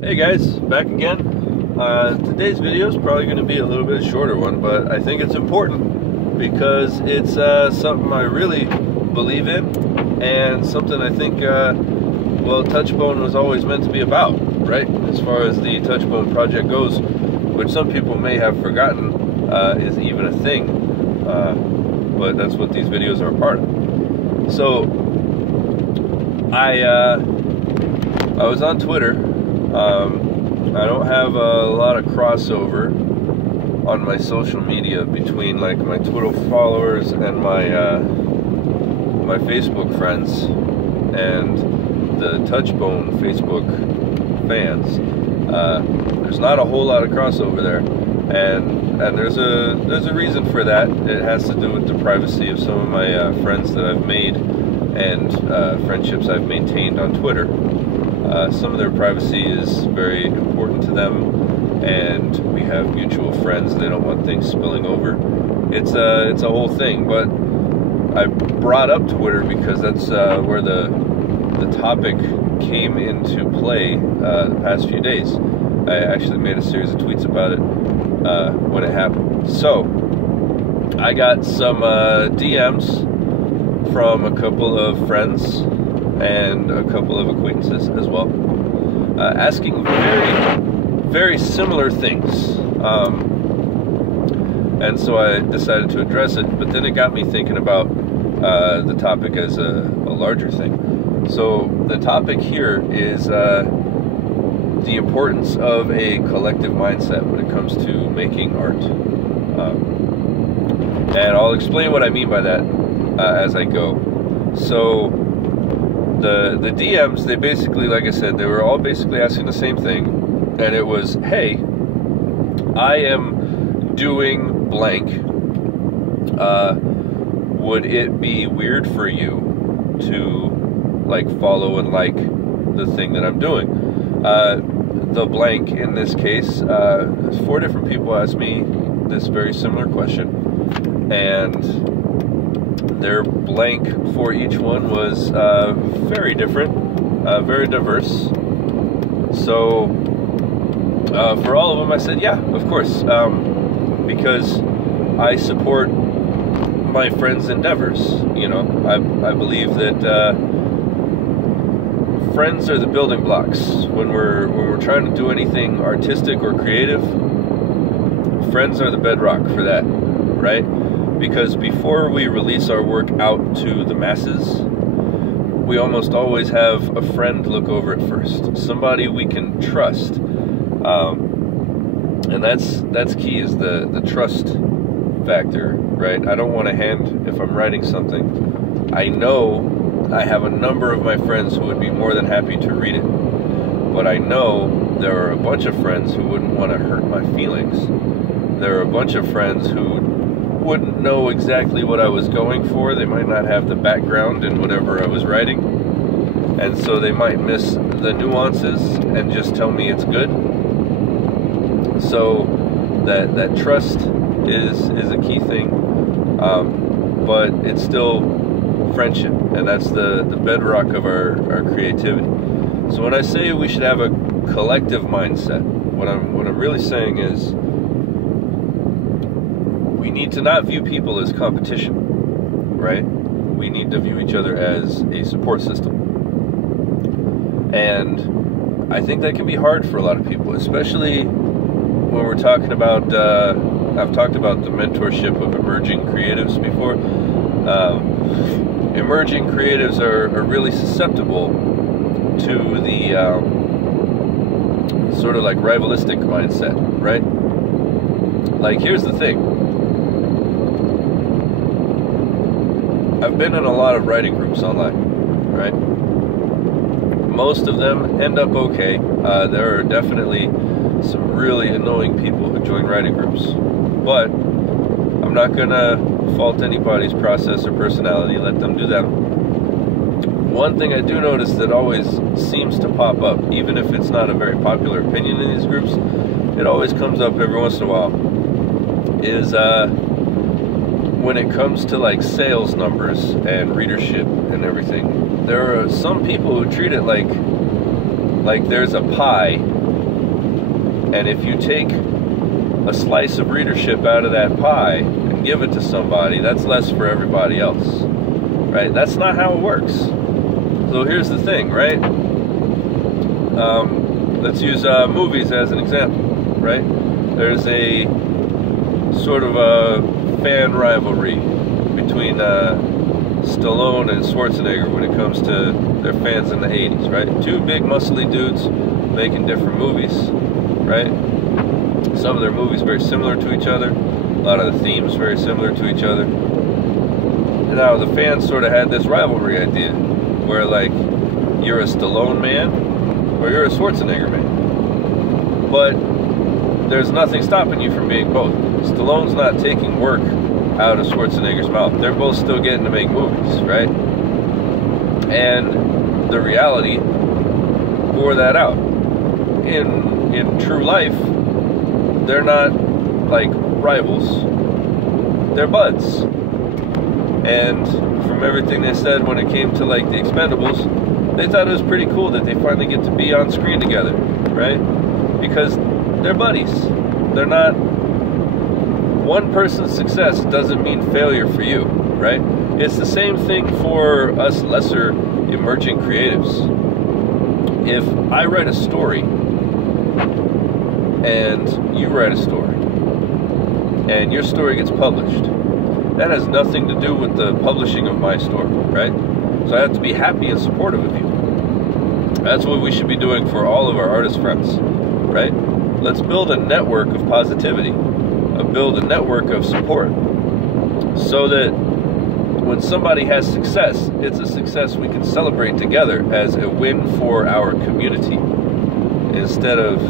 Hey guys, back again. Today's video is probably going to be a little bit shorter one, but I think it's important because it's something I really believe in and something I think, well, Touchbone was always meant to be about, right? As far as the Touchbone project goes, which some people may have forgotten is even a thing, but that's what these videos are a part of. So, I was on Twitter. I don't have a lot of crossover on my social media between like my Twitter followers and my Facebook friends and the Touchbone Facebook fans. There's not a whole lot of crossover there, and there's a reason for that. It has to do with the privacy of some of my friends that I've made and friendships I've maintained on Twitter. Some of their privacy is very important to them, and we have mutual friends. They don't want things spilling over. It's a whole thing, but I brought up Twitter because that's where the topic came into play the past few days. I actually made a series of tweets about it when it happened. So I got some DMs from a couple of friends and a couple of acquaintances as well, asking very, very similar things. And so I decided to address it, but then it got me thinking about the topic as a larger thing. So the topic here is the importance of a collective mindset when it comes to making art. And I'll explain what I mean by that as I go. So the DMs, they basically, like I said, they were all basically asking the same thing, and it was, hey, I am doing blank. Would it be weird for you to like follow and like the thing that I'm doing? The blank in this case, 4 different people asked me this very similar question, and their blank for each one was very different, very diverse. So for all of them I said, yeah, of course, because I support my friends' endeavors. You know, I believe that friends are the building blocks. When we're trying to do anything artistic or creative, friends are the bedrock for that, right? Because before we release our work out to the masses, we almost always have a friend look over it first. Somebody we can trust. And that's key, is the trust factor, right? I don't want to hand, if I'm writing something, I know I have a number of my friends who would be more than happy to read it. But I know there are a bunch of friends who wouldn't want to hurt my feelings. There are a bunch of friends who wouldn't know exactly what I was going for. They might not have the background in whatever I was writing, and so they might miss the nuances and just tell me it's good. So that trust is a key thing, but it's still friendship, and that's the bedrock of our creativity. So when I say we should have a collective mindset, what I'm really saying is, we need to not view people as competition, right? We need to view each other as a support system. And I think that can be hard for a lot of people, especially when we're talking about, I've talked about the mentorship of emerging creatives before. Emerging creatives are really susceptible to the sort of like rivalistic mindset, right? Like, here's the thing. I've been in a lot of writing groups online, right? Most of them end up okay. There are definitely some really annoying people who join writing groups, but I'm not gonna fault anybody's process or personality. Let them do them. One thing I do notice that always seems to pop up, even if it's not a very popular opinion in these groups, it always comes up every once in a while, is when it comes to like sales numbers and readership and everything, there are some people who treat it like like there's a pie, and if you take a slice of readership out of that pie and give it to somebody, that's less for everybody else, right? That's not how it works. So here's the thing, right? Let's use movies as an example, right? There's a sort of a fan rivalry between Stallone and Schwarzenegger when it comes to their fans in the 80s, right? Two big muscly dudes making different movies, right? Some of their movies very similar to each other, a lot of the themes very similar to each other. And now the fans sort of had this rivalry idea where, like, you're a Stallone man or you're a Schwarzenegger man. But there's nothing stopping you from being both. Stallone's not taking work out of Schwarzenegger's mouth. They're both still getting to make movies, right? And the reality bore that out. In true life, they're not like rivals. They're buds. And from everything they said when it came to like the Expendables, they thought it was pretty cool that they finally get to be on screen together, right? Because they're buddies. They're not... One person's success doesn't mean failure for you, right? It's the same thing for us lesser emerging creatives. If I write a story and you write a story and your story gets published, that has nothing to do with the publishing of my story, right? So I have to be happy and supportive of you. That's what we should be doing for all of our artist friends, right? Let's build a network of positivity, build a network of support, so that when somebody has success, it's a success we can celebrate together as a win for our community, instead of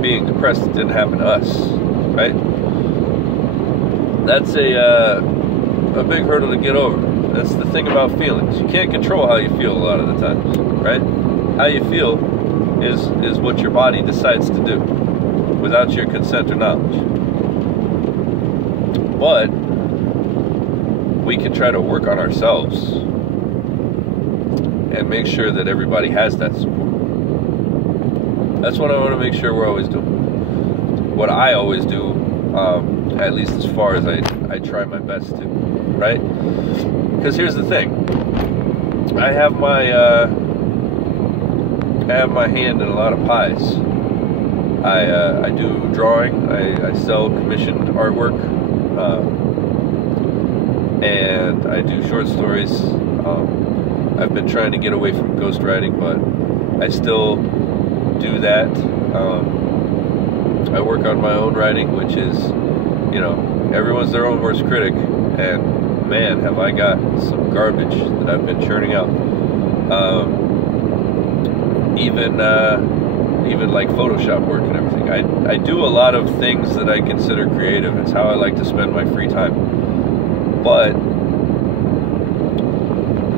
being depressed it didn't happen to us, right? That's a big hurdle to get over. That's the thing about feelings. You can't control how you feel a lot of the times, right? How you feel is what your body decides to do without your consent or knowledge. But we can try to work on ourselves and make sure that everybody has that support. That's what I want to make sure we're always doing. What I always do, at least as far as I try my best to, right? Because here's the thing. I have my hand in a lot of pies. I do drawing. I sell commissioned artwork. And I do short stories. I've been trying to get away from ghostwriting, but I still do that. I work on my own writing, which is, you know, everyone's their own worst critic, and man, have I got some garbage that I've been churning out. Even like Photoshop work and everything. I do a lot of things that I consider creative. It's how I like to spend my free time. But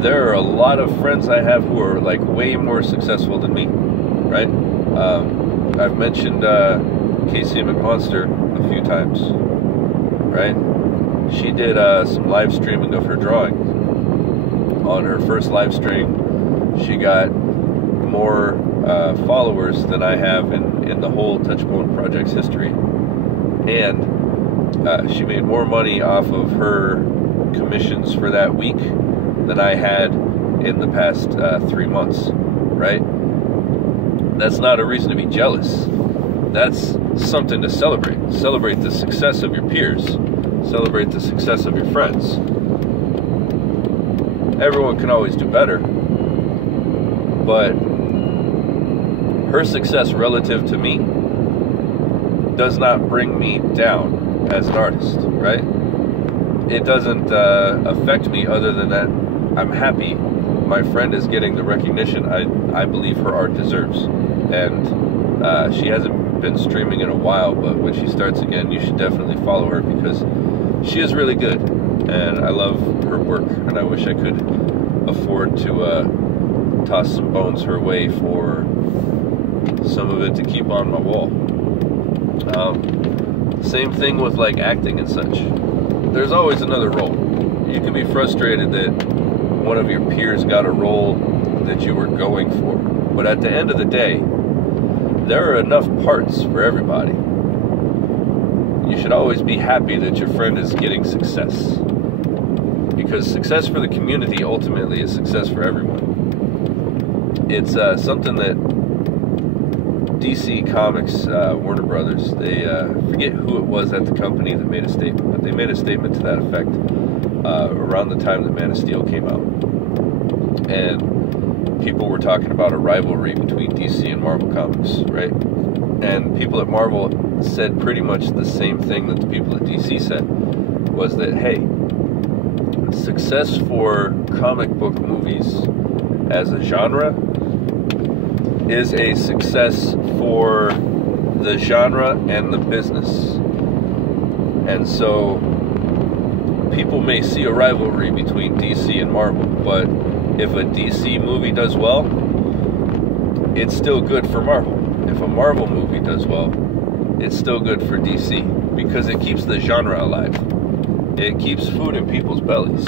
there are a lot of friends I have who are like way more successful than me, right? I've mentioned Casey McCluster a few times, right? She did some live streaming of her drawing. On her first live stream, she got more followers than I have in the whole Touchbone Project's history. And she made more money off of her commissions for that week than I had in the past 3 months, right? That's not a reason to be jealous. That's something to celebrate. Celebrate the success of your peers. Celebrate the success of your friends. Everyone can always do better, but her success relative to me does not bring me down as an artist, right? It doesn't affect me other than that I'm happy my friend is getting the recognition I believe her art deserves. And she hasn't been streaming in a while, but when she starts again, you should definitely follow her, because she is really good, and I love her work, and I wish I could afford to toss some bones her way for some of it to keep on my wall. Same thing with like acting and such. There's always another role. You can be frustrated that one of your peers got a role that you were going for, But at the end of the day, there are enough parts for everybody. You should always be happy that your friend is getting success. Because success for the community ultimately is success for everyone. It's something that DC Comics, Warner Brothers, they forget who it was at the company that made a statement, but they made a statement to that effect around the time that Man of Steel came out. And people were talking about a rivalry between DC and Marvel Comics, right? And people at Marvel said pretty much the same thing that the people at DC said, was that, hey, success for comic book movies as a genre is a success for the genre and the business. And so people may see a rivalry between DC and Marvel, but if a DC movie does well, it's still good for Marvel. If a Marvel movie does well, it's still good for DC, because it keeps the genre alive. It keeps food in people's bellies.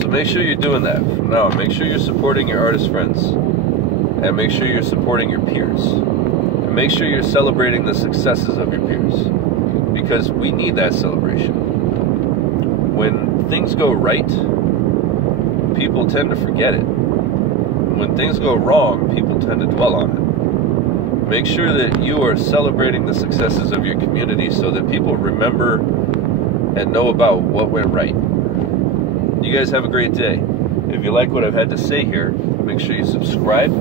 So make sure you're doing that from now on. Make sure you're supporting your artist friends. And make sure you're supporting your peers. And make sure you're celebrating the successes of your peers. Because we need that celebration. When things go right, people tend to forget it. When things go wrong, people tend to dwell on it. Make sure that you are celebrating the successes of your community so that people remember and know about what went right. You guys have a great day. If you like what I've had to say here, make sure you subscribe.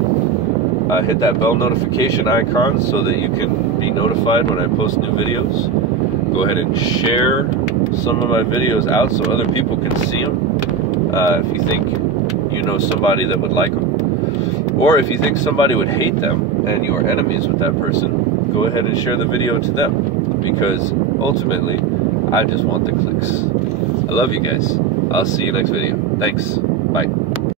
Hit that bell notification icon so that you can be notified when I post new videos. Go ahead and share some of my videos out so other people can see them. If you think you know somebody that would like them. Or if you think somebody would hate them and you are enemies with that person, go ahead and share the video to them. Because ultimately, I just want the clicks. I love you guys. I'll see you next video. Thanks. Bye.